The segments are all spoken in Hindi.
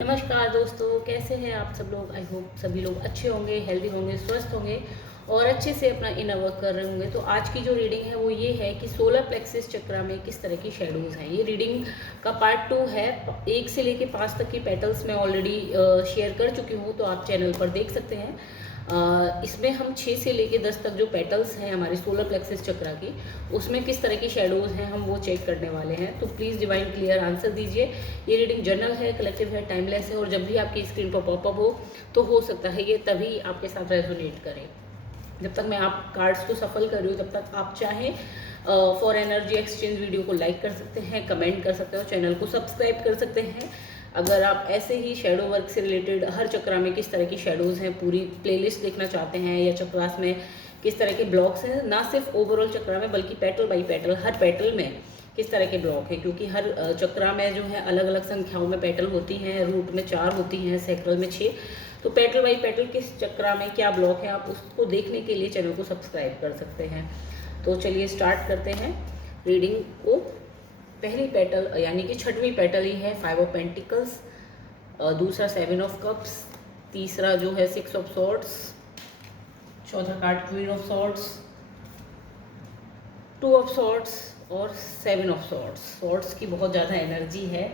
नमस्कार दोस्तों, कैसे हैं आप सब लोग। आई होप सभी लोग अच्छे होंगे, हेल्दी होंगे, स्वस्थ होंगे और अच्छे से अपना इनर वर्क कर रहे होंगे। तो आज की जो रीडिंग है वो ये है कि सोलर प्लेक्सिस चक्रा में किस तरह की शेडोज हैं। ये रीडिंग का पार्ट 2 है। 1 से लेके 5 तक की पेटल्स मैं ऑलरेडी शेयर कर चुकी हूँ, तो आप चैनल पर देख सकते हैं। इसमें हम 6 से लेके 10 तक जो पेटल्स हैं हमारी सोलर प्लेक्सिस चक्रा की, उसमें किस तरह की शेडोज हैं हम वो चेक करने वाले हैं। तो प्लीज़ डिवाइन क्लियर आंसर दीजिए। ये रीडिंग जनरल है, कलेक्टिव है, टाइमलेस है और जब भी आपकी स्क्रीन पर पॉपअप हो तो हो सकता है ये तभी आपके साथ रेजोनेट करे। जब तक मैं आप कार्ड्स को सफल कर रही हूँ तब तक आप चाहें फॉर एनर्जी एक्सचेंज वीडियो को लाइक कर सकते हैं, कमेंट कर सकते हो, चैनल को सब्सक्राइब कर सकते हैं। अगर आप ऐसे ही शेडो वर्क से रिलेटेड हर चक्रा में किस तरह की शेडोज़ हैं पूरी प्लेलिस्ट देखना चाहते हैं, या चक्रास में किस तरह के ब्लॉक्स हैं, ना सिर्फ ओवरऑल चक्रा में बल्कि petal by petal her petal में किस तरह के ब्लॉक है, क्योंकि हर चक्रा में जो है अलग अलग संख्याओं में पेटल होती हैं। रूट में 4 होती हैं, सैक्रल में 6। तो पेटल बाई पेटल किस चक्रा में क्या ब्लॉक है, आप उसको देखने के लिए चैनल को सब्सक्राइब कर सकते हैं। तो चलिए स्टार्ट करते हैं रीडिंग को। पहली पेटल यानी कि 6वीं पेटल ही है 5 ऑफ पेंटिकल्स, दूसरा 7 ऑफ कप्स, तीसरा जो है 6 ऑफ सॉर्ड्स, चौथा card queen of swords, 2 of swords और 7 ऑफ सॉर्ड्स। सॉर्ड्स की बहुत ज़्यादा एनर्जी है।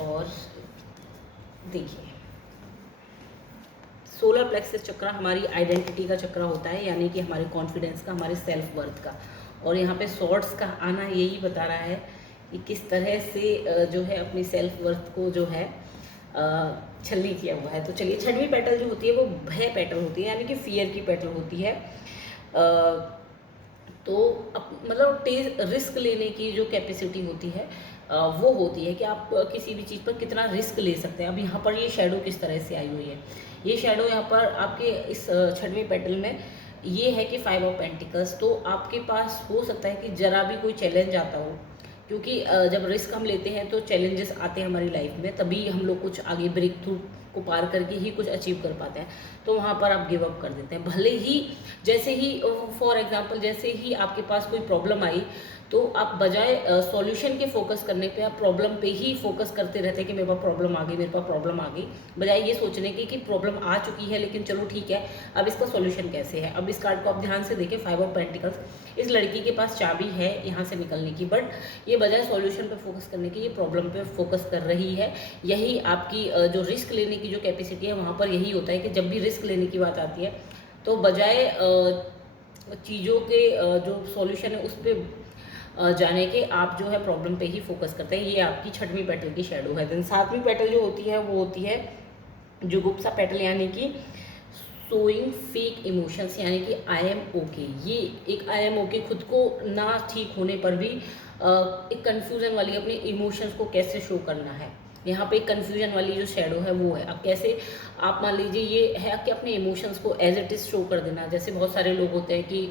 और देखिए, सोलर प्लेक्सस चक्रा हमारी आइडेंटिटी का चक्रा होता है, यानी कि हमारे कॉन्फिडेंस का, हमारे सेल्फ वर्थ का। और यहाँ पे सॉर्ड्स का आना यही बता रहा है कि किस तरह से जो है अपनी सेल्फ वर्थ को जो है छलनी किया हुआ है। तो चलिए, 6वीं पेटल जो होती है वो भय पेटल होती है, यानी कि फियर की पेटल होती है। तो मतलब रिस्क लेने की जो कैपेसिटी होती है वो होती है कि आप किसी भी चीज़ पर कितना रिस्क ले सकते हैं। अब यहाँ पर ये शेडो किस तरह से आई हुई है, ये शेडो यहाँ पर आपके इस 6वीं पेटल में ये है कि 5 ऑफ पेंटिकल्स। तो आपके पास हो सकता है कि ज़रा भी कोई चैलेंज आता हो, क्योंकि जब रिस्क हम लेते हैं तो चैलेंजेस आते हैं हमारी लाइफ में, तभी हम लोग कुछ आगे ब्रेक थ्रू को पार करके ही कुछ अचीव कर पाते हैं। तो वहाँ पर आप गिव अप कर देते हैं। भले ही जैसे ही फॉर एग्जांपल जैसे ही आपके पास कोई प्रॉब्लम आई तो आप बजाय सॉल्यूशन के फोकस करने पे आप प्रॉब्लम पे ही फोकस करते रहते हैं कि मेरे पास प्रॉब्लम आ गई, मेरे पास प्रॉब्लम आ गई, बजाय ये सोचने की कि प्रॉब्लम आ चुकी है लेकिन चलो ठीक है, अब इसका सॉल्यूशन कैसे है। अब इस कार्ड को आप ध्यान से देखें, 5 ऑफ पेंटिकल्स। इस लड़की के पास चाबी है यहाँ से निकलने की, बट ये बजाय सॉल्यूशन पे फोकस करने की ये प्रॉब्लम पे फोकस कर रही है। यही आपकी जो रिस्क लेने की जो कैपेसिटी है वहाँ पर यही होता है कि जब भी रिस्क लेने की बात आती है तो बजाय चीज़ों के जो सॉल्यूशन है उस पर जाने के आप जो है प्रॉब्लम पे ही फोकस करते हैं। ये आपकी 6वीं पेटल की शेडो है। देन 7वीं पेटल जो होती है वो होती है जुगुप्सा पेटल, यानी कि शोइंग फेक इमोशंस, यानी कि आई एम ओके। ये एक आई एम ओके, खुद को ना ठीक होने पर भी एक कन्फ्यूजन वाली अपने इमोशंस को कैसे शो करना है। यहाँ पे एक कन्फ्यूजन वाली जो शेडो है वो है। अब कैसे, आप मान लीजिए ये है कि अपने इमोशंस को एज इट इज़ शो कर देना। जैसे बहुत सारे लोग होते हैं कि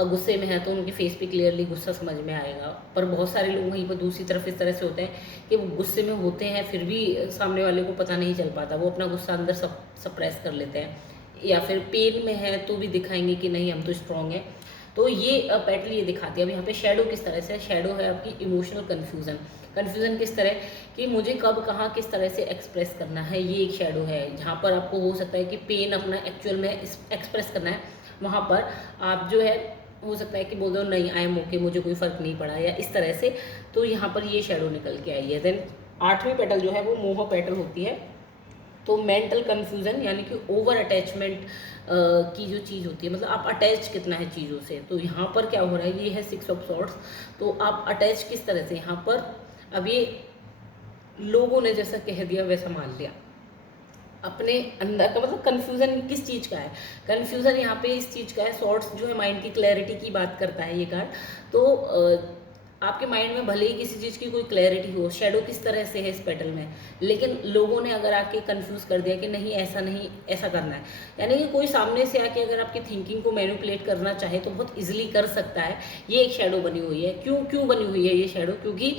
गुस्से में है तो उनके फेस पे क्लियरली गुस्सा समझ में आएगा, पर बहुत सारे लोग वहीं पर दूसरी तरफ इस तरह से होते हैं कि वो गुस्से में होते हैं फिर भी सामने वाले को पता नहीं चल पाता, वो अपना गुस्सा अंदर सप्रेस कर लेते हैं, या फिर पेन में है तो भी दिखाएंगे कि नहीं हम तो स्ट्रांग हैं। तो ये पेटल ये दिखाती है। अब यहाँ पे शेडो किस तरह से, शेडो है आपकी इमोशनल कन्फ्यूज़न। कन्फ्यूज़न किस तरह कि मुझे कब कहाँ किस तरह से एक्सप्रेस करना है, ये एक शेडो है जहाँ पर आपको हो सकता है कि पेन अपना एक्चुअल में एक्सप्रेस करना है। वहाँ पर आप जो है हो सकता है कि बोल दो नहीं आई एम ओके, मुझे कोई फ़र्क नहीं पड़ा, या इस तरह से। तो यहाँ पर ये शेडो निकल के आई है। देन 8वीं पेटल जो है वो मोह पेटल होती है। तो मेंटल कन्फ्यूज़न, यानी कि ओवर अटैचमेंट की जो चीज़ होती है, मतलब आप अटैच कितना है चीज़ों से। तो यहाँ पर क्या हो रहा है, ये है 6 ऑफ सॉर्ड्स। तो आप अटैच किस तरह से यहाँ पर, अब ये लोगों ने जैसा कह दिया वैसा मान लिया अपने अंदर का, मतलब कन्फ्यूज़न किस चीज़ का है, कन्फ्यूज़न यहाँ पे इस चीज़ का है। सॉर्ट्स जो है माइंड की क्लैरिटी की बात करता है ये कार्ड। तो आपके माइंड में भले ही किसी चीज़ की कोई क्लैरिटी हो, शेडो किस तरह से है इस पेटल में, लेकिन लोगों ने अगर आके कंफ्यूज कर दिया कि नहीं ऐसा नहीं ऐसा करना है, यानी कि कोई सामने से आके अगर आपकी थिंकिंग को मैनिपुलेट करना चाहे तो बहुत इजीली कर सकता है। ये एक शेडो बनी हुई है। क्यों बनी हुई है ये शेडो, क्योंकि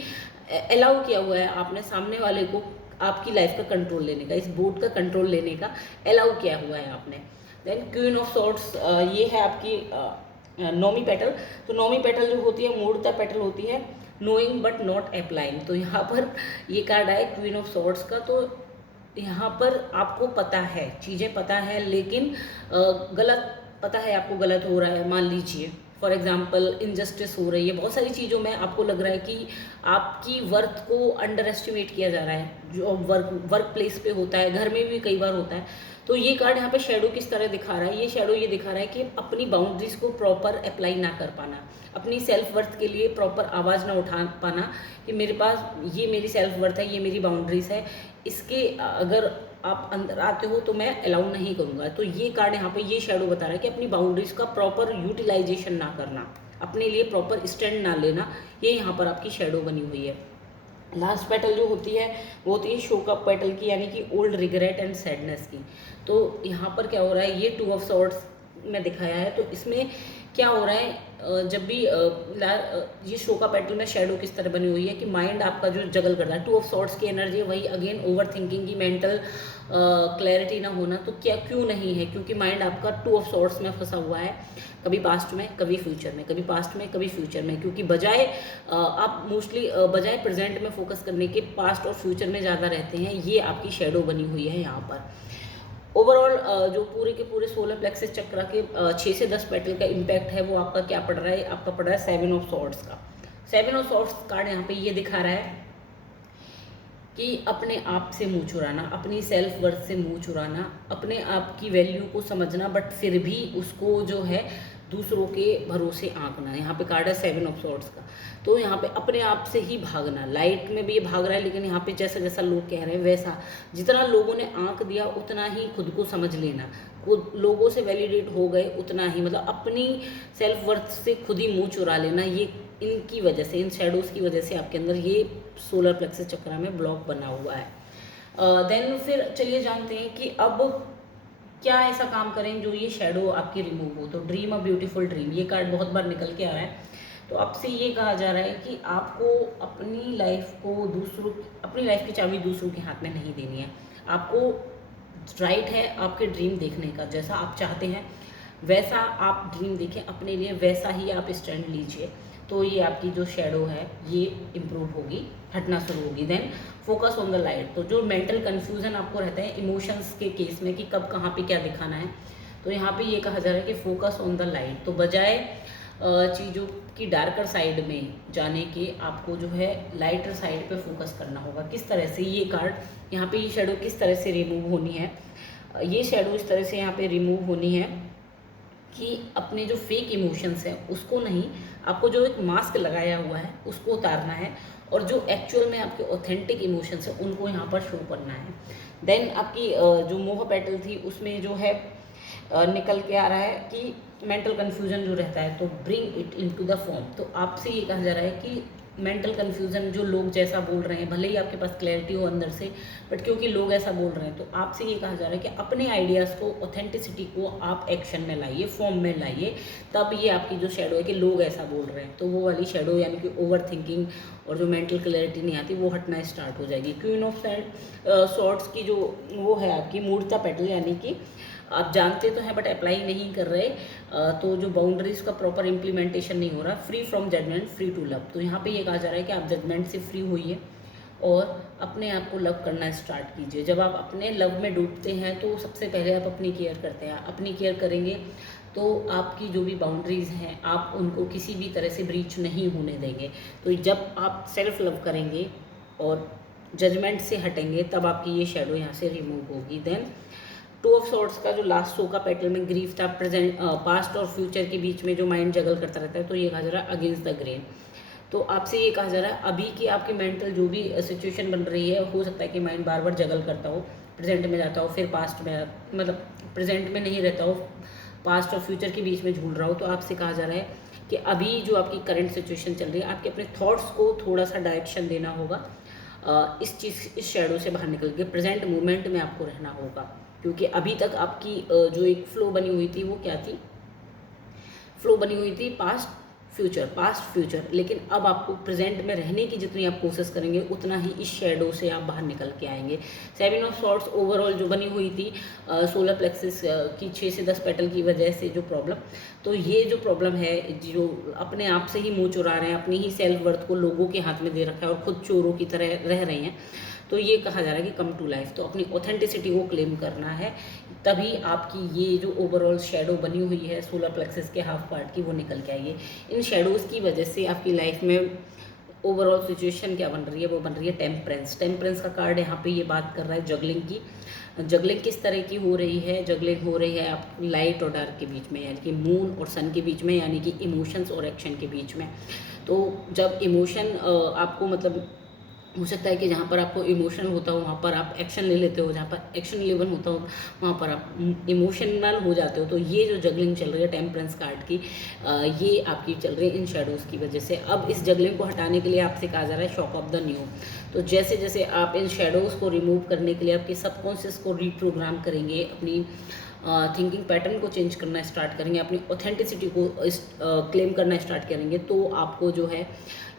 अलाउ किया हुआ है आपने सामने वाले को आपकी लाइफ का कंट्रोल लेने का, इस बोट का कंट्रोल लेने का अलाउ किया हुआ है आपने। देन क्वीन ऑफ सॉर्ड्स, ये है आपकी 9वीं पेटल। तो 9वीं पेटल जो होती है मूर्ता पेटल होती है, नोइंग बट नॉट अप्लाइंग। तो यहाँ पर ये कार्ड आए क्वीन ऑफ सॉर्ड्स का। तो यहाँ पर आपको पता है, चीज़ें पता है, लेकिन गलत पता है आपको, गलत हो रहा है। मान लीजिए फॉर एग्जांपल इनजस्टिस हो रही है, बहुत सारी चीज़ों में आपको लग रहा है कि आपकी वर्थ को अंडर एस्टिमेट किया जा रहा है, जो वर्क प्लेस पे होता है, घर में भी कई बार होता है। तो ये कार्ड यहाँ पे शेडो किस तरह दिखा रहा है, ये शेडो ये दिखा रहा है कि अपनी बाउंड्रीज को प्रॉपर अप्लाई ना कर पाना, अपनी सेल्फ वर्थ के लिए प्रॉपर आवाज़ ना उठा पाना कि मेरे पास ये मेरी सेल्फ वर्थ है, ये मेरी बाउंड्रीज है, इसके अगर आप अंदर आते हो तो मैं अलाउ नहीं करूँगा। तो ये कार्ड यहाँ पे ये शेडो बता रहा है कि अपनी बाउंड्रीज का प्रॉपर यूटिलाइजेशन ना करना, अपने लिए प्रॉपर स्टैंड ना लेना, ये यहाँ पर आपकी शेडो बनी हुई है। लास्ट पेटल जो होती है वो होती है शोक अप पेटल की, यानी कि ओल्ड रिग्रेट एंड सैडनेस की। तो यहाँ पर क्या हो रहा है, ये 2 ऑफ सॉर्ड्स में दिखाया है। तो इसमें क्या हो रहा है, जब भी ये शो का पेटल में शेडो किस तरह बनी हुई है कि माइंड आपका जो जगल करता है, 2 ऑफ सॉर्ड्स की एनर्जी, वही अगेन ओवर थिंकिंग की, मेंटल क्लैरिटी ना होना। तो क्या क्यों नहीं है, क्योंकि माइंड आपका 2 ऑफ सॉर्ड्स में फंसा हुआ है, कभी पास्ट में कभी फ्यूचर में, कभी पास्ट में कभी फ्यूचर में। क्योंकि बजाय आप मोस्टली बजाय प्रेजेंट में फोकस करने के पास्ट और फ्यूचर में ज़्यादा रहते हैं, ये आपकी शेडो बनी हुई है यहाँ पर। ओवरऑल जो पूरे के पूरे सोलर प्लेक्सस चक्र के 6 से 10 पेटल का इम्पैक्ट है वो आपका क्या पड़ रहा है, आपका पड़ रहा है 7 ऑफ सॉर्ड्स का। 7 ऑफ सॉर्ड्स कार्ड यहाँ पे ये दिखा रहा है कि अपने आप से मुंह चुराना, अपनी सेल्फ वर्थ से मुंह चुराना, अपने आप की वैल्यू को समझना, बट फिर भी उसको जो है दूसरों के भरोसे आंकना। यहाँ पे कार्ड है 7 ऑफ सॉर्ड्स का। तो यहाँ पे अपने आप से ही भागना, लाइट में भी ये भाग रहा है, लेकिन यहाँ पे जैसा जैसा लोग कह रहे हैं वैसा, जितना लोगों ने आंक दिया उतना ही खुद को समझ लेना, खुद लोगों से वैलिडेट हो गए उतना ही, मतलब अपनी सेल्फ वर्थ से खुद ही मुँह चुरा लेना। ये इनकी वजह से, इन शेडोज़ की वजह से आपके अंदर ये सोलर प्लेक्सस चक्र में ब्लॉक बना हुआ है। देन फिर चलिए जानते हैं कि अब क्या ऐसा काम करें जो ये शेडो आपकी रिमूव हो। तो ड्रीम अ ब्यूटीफुल ड्रीम, ये कार्ड बहुत बार निकल के आ रहा है। तो आपसे ये कहा जा रहा है कि आपको अपनी लाइफ को अपनी लाइफ की चाबी दूसरों के हाथ में नहीं देनी है। आपको राइट है आपके ड्रीम देखने का, जैसा आप चाहते हैं वैसा आप ड्रीम देखें अपने लिए, वैसा ही आप स्टैंड लीजिए। तो ये आपकी जो शेडो है ये इम्प्रूव होगी, हटना शुरू होगी। Then focus on the light. तो जो मेंटल कन्फ्यूजन आपको रहता है इमोशंस के केस में कि कब कहाँ पे क्या दिखाना है, तो यहाँ पे ये कहा जा रहा है कि फोकस ऑन द लाइट। तो बजाय चीज़ों की डार्कर साइड में जाने के आपको जो है लाइटर साइड पे फोकस करना होगा। किस तरह से, ये कार्ड यहाँ पे ये शेडो किस तरह से रिमूव होनी है, ये शेडो इस तरह से यहाँ पे रिमूव होनी है कि अपने जो फेक इमोशंस हैं उसको नहीं, आपको जो एक मास्क लगाया हुआ है उसको उतारना है, और जो एक्चुअल में आपके ऑथेंटिक इमोशंस हैं उनको यहाँ पर शो करना है। देन आपकी जो मोह पेटल थी उसमें जो है निकल के आ रहा है कि मेंटल कन्फ्यूजन जो रहता है, तो bring it into the form. तो आपसे ये कहा जा रहा है कि मेंटल कन्फ्यूजन, जो लोग जैसा बोल रहे हैं, भले ही आपके पास क्लैरिटी हो अंदर से, बट क्योंकि लोग ऐसा बोल रहे हैं, तो आपसे ये कहा जा रहा है कि अपने आइडियाज़ को, ऑथेंटिसिटी को आप एक्शन में लाइए, फॉर्म में लाइए। तब ये आपकी जो शेडो है कि लोग ऐसा बोल रहे हैं, तो वो वाली शेडो यानी कि ओवर थिंकिंग और जो मेंटल क्लैरिटी नहीं आती वो हटना स्टार्ट हो जाएगी। क्वीन ऑफ सॉर्ड्स की जो वो है आपकी मूर्ता पेटल, यानी कि आप जानते तो हैं बट अप्लाई नहीं कर रहे, तो जो बाउंड्रीज का प्रॉपर इम्प्लीमेंटेशन नहीं हो रहा। Free from judgment, free to love. तो यहाँ पे ये कहा जा रहा है कि आप जजमेंट से फ्री होइए और अपने आप को लव करना स्टार्ट कीजिए। जब आप अपने लव में डूबते हैं तो सबसे पहले आप अपनी केयर करते हैं। अपनी केयर करेंगे तो आपकी जो भी बाउंड्रीज़ हैं आप उनको किसी भी तरह से ब्रीच नहीं होने देंगे। तो जब आप सेल्फ लव करेंगे और जजमेंट से हटेंगे तब आपकी ये शेडो यहाँ से रिमूव होगी। देन 2 ऑफ सॉर्ड्स का जो लास्ट शो का पेटल में ग्रीफ था, प्रेजेंट पास्ट और फ्यूचर के बीच में जो माइंड जगल करता रहता है, तो ये कहा जा रहा है अगेंस्ट द ग्रेन। तो आपसे ये कहा जा रहा है अभी की आपकी मेंटल जो भी सिचुएशन बन रही है, हो सकता है कि माइंड बार बार जगल करता हो, प्रेजेंट में जाता हो फिर पास्ट में, मतलब प्रेजेंट में नहीं रहता हो, पास्ट और फ्यूचर के बीच में झूल रहा हो। तो आपसे कहा जा रहा है कि अभी जो आपकी करंट सिचुएशन चल रही है, आपके अपने थॉट्स को थोड़ा सा डायरेक्शन देना होगा, इस शेडो से बाहर निकल के प्रेजेंट मोमेंट में आपको रहना होगा। क्योंकि अभी तक आपकी जो एक फ्लो बनी हुई थी वो क्या थी, फ्लो बनी हुई थी पास्ट फ्यूचर, लेकिन अब आपको प्रेजेंट में रहने की जितनी आप कोशिश करेंगे उतना ही इस शेडो से आप बाहर निकल के आएंगे। 7 ऑफ सॉर्ड्स ओवरऑल जो बनी हुई थी सोलर प्लेक्सस की 6 से 10 पेटल की वजह से जो प्रॉब्लम, तो ये जो प्रॉब्लम है, जो अपने आप से ही मुँह चुरा रहे हैं, अपनी ही सेल्फ वर्थ को लोगों के हाथ में दे रखा है और खुद चोरों की तरह रह रहे हैं, तो ये कहा जा रहा है कि कम टू लाइफ। तो अपनी ऑथेंटिसिटी को क्लेम करना है, तभी आपकी ये जो ओवरऑल शेडो बनी हुई है सोलर प्लेक्सस के हाफ पार्ट की, वो निकल के आइए। इन शेडोज़ की वजह से आपकी लाइफ में ओवरऑल सिचुएशन क्या बन रही है, वो बन रही है टेम्परेंस। टेम्परेंस का कार्ड यहाँ पे ये बात कर रहा है जगलिंग की। जगलिंग किस तरह की हो रही है? जगलिंग हो रही है आप लाइट और डार्क के बीच में, यानी कि मून और सन के बीच में, यानी कि इमोशंस और एक्शन के बीच में। तो जब इमोशन आपको मतलब हो सकता है कि जहाँ पर आपको इमोशन होता हो वहाँ पर आप एक्शन ले लेते हो, जहाँ पर एक्शन लेवन होता हो वहाँ पर आप इमोशनल हो जाते हो। तो ये जो जगलिंग चल रही है टेम्परेंस कार्ड की, ये आपकी चल रही है इन शेडोज़ की वजह से। अब इस जगलिंग को हटाने के लिए आपसे कहा जा रहा है शॉक ऑफ द न्यू। तो जैसे जैसे आप इन शेडोज़ को रिमूव करने के लिए आपके सबकॉन्शियस को रीप्रोग्राम करेंगे, अपनी थिंकिंग पैटर्न को चेंज करना स्टार्ट करेंगे, अपनी ऑथेंटिसिटी को क्लेम करना स्टार्ट करेंगे, तो आपको जो है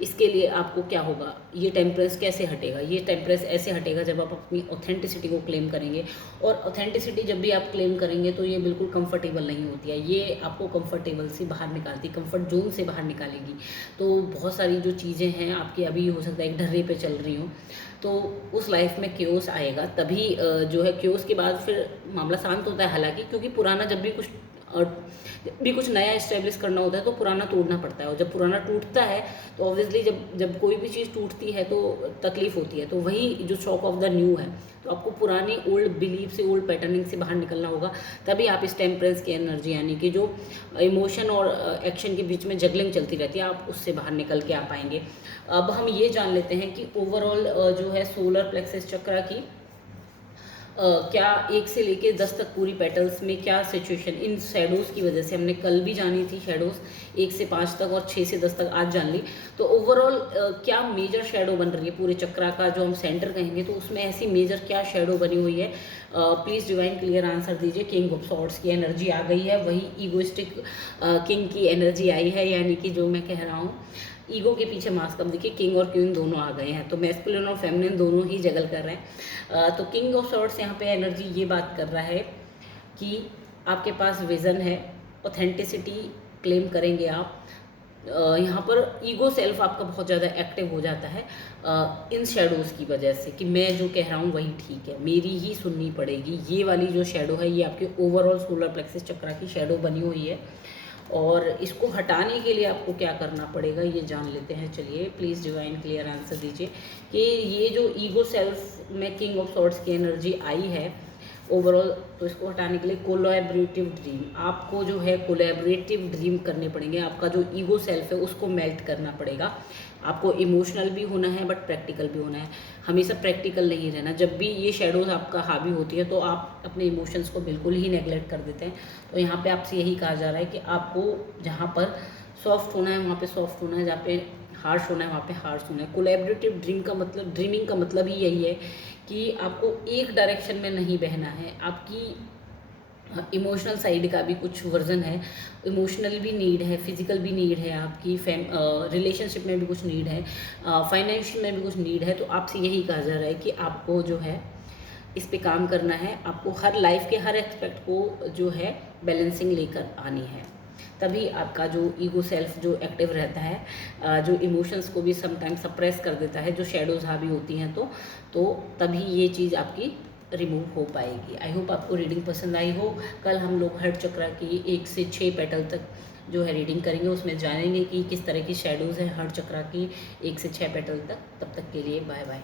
इसके लिए आपको क्या होगा, ये टेम्परेंस कैसे हटेगा? ये टेम्परेंस ऐसे हटेगा जब आप अपनी ऑथेंटिसिटी को क्लेम करेंगे। और ऑथेंटिसिटी जब भी आप क्लेम करेंगे तो ये बिल्कुल कंफर्टेबल नहीं होती है, ये आपको कंफर्टेबल से बाहर निकालती, कंफर्ट जोन से बाहर निकालेगी। तो बहुत सारी जो चीज़ें हैं आपकी अभी हो सकता है एक ढर्रे पे चल रही हो, तो उस लाइफ में क्योस आएगा, तभी जो है क्योस के बाद फिर मामला शांत होता है। हालांकि क्योंकि पुराना जब भी कुछ नया इस्टेब्लिश करना होता है तो पुराना तोड़ना पड़ता है, और जब पुराना टूटता है तो ऑब्वियसली जब कोई भी चीज़ टूटती है तो तकलीफ होती है। तो वही जो शॉक ऑफ द न्यू है, तो आपको पुरानी ओल्ड बिलीफ से, ओल्ड पैटर्निंग से बाहर निकलना होगा, तभी आप इस टेम्परेंस की एनर्जी, यानी कि जो इमोशन और एक्शन के बीच में जगलिंग चलती रहती है, आप उससे बाहर निकल के आ पाएंगे। अब हम ये जान लेते हैं कि ओवरऑल जो है सोलर प्लेक्सस चक्रा की क्या 1 से लेके 10 तक पूरी पेटल्स में क्या सिचुएशन इन शेडोज़ की वजह से, हमने कल भी जानी थी शेडोज़ 1 से 5 तक और 6 से 10 तक आज जान ली। तो ओवरऑल क्या मेजर शेडो बन रही है पूरे चक्रा का, जो हम सेंटर कहेंगे, तो उसमें ऐसी मेजर क्या शेडो बनी हुई है? प्लीज़ डिवाइन क्लियर आंसर दीजिए। किंग ऑफ सॉर्ड्स की एनर्जी आ गई है, वही ईगोइस्टिक किंग की एनर्जी आई है, यानी कि जो मैं कह रहा हूँ ईगो के पीछे मास्क। अब देखिए किंग और क्वीन दोनों आ गए हैं, तो मैस्कुलिन और फेमिनिन दोनों ही जगल कर रहे हैं। तो किंग ऑफ सॉर्ड्स यहाँ पे एनर्जी ये बात कर रहा है कि आपके पास विज़न है, ऑथेंटिसिटी क्लेम करेंगे आप। यहाँ पर ईगो सेल्फ आपका बहुत ज़्यादा एक्टिव हो जाता है इन शेडोज़ की वजह से, कि मैं जो कह रहा हूँ वही ठीक है, मेरी ही सुननी पड़ेगी। ये वाली जो शेडो है ये आपके ओवरऑल सोलर प्लेक्सस चक्रा की शेडो बनी हुई है, और इसको हटाने के लिए आपको क्या करना पड़ेगा ये जान लेते हैं। चलिए प्लीज़ डिवाइन क्लियर आंसर दीजिए कि ये जो ईगो सेल्फ में किंग ऑफ सॉर्ड्स की एनर्जी आई है ओवरऑल, तो इसको हटाने के लिए कोलैबोरेटिव ड्रीम, आपको जो है कोलैबोरेटिव ड्रीम करने पड़ेंगे। आपका जो ईगो सेल्फ है उसको मेल्ट करना पड़ेगा। आपको इमोशनल भी होना है बट प्रैक्टिकल भी होना है, हमेशा प्रैक्टिकल नहीं रहना। जब भी ये शेडोज़ आपका हावी होती है तो आप अपने इमोशंस को बिल्कुल ही नेगलेक्ट कर देते हैं। तो यहाँ पे आपसे यही कहा जा रहा है कि आपको जहाँ पर सॉफ्ट होना है वहाँ पे सॉफ्ट होना है, जहाँ पे हार्श होना है वहाँ पे हार्श होना है। कोलैबोरेटिव ड्रीमिंग का मतलब ही यही है कि आपको एक डायरेक्शन में नहीं बहना है। आपकी इमोशनल साइड का भी कुछ वर्जन है, इमोशनल भी नीड है, फिजिकल भी नीड है, आपकी रिलेशनशिप में भी कुछ नीड है, फाइनेंशियल में भी कुछ नीड है। तो आपसे यही कहा जा रहा है कि आपको जो है इस पे काम करना है, आपको हर लाइफ के हर एक्सपेक्ट को जो है बैलेंसिंग लेकर आनी है, तभी आपका जो ईगो सेल्फ जो एक्टिव रहता है, जो इमोशंस को भी समटाइम सप्रेस कर देता है, जो शेडोज़ हावी होती हैं, तो तभी ये चीज़ आपकी रिमूव हो पाएगी। आई होप आपको रीडिंग पसंद आई हो। कल हम लोग हर चक्रा की 1 से 6 पेटल तक जो है रीडिंग करेंगे, उसमें जानेंगे कि किस तरह की शेडोज़ है हर चक्रा की 1 से 6 पेटल तक। तब तक के लिए बाय बाय।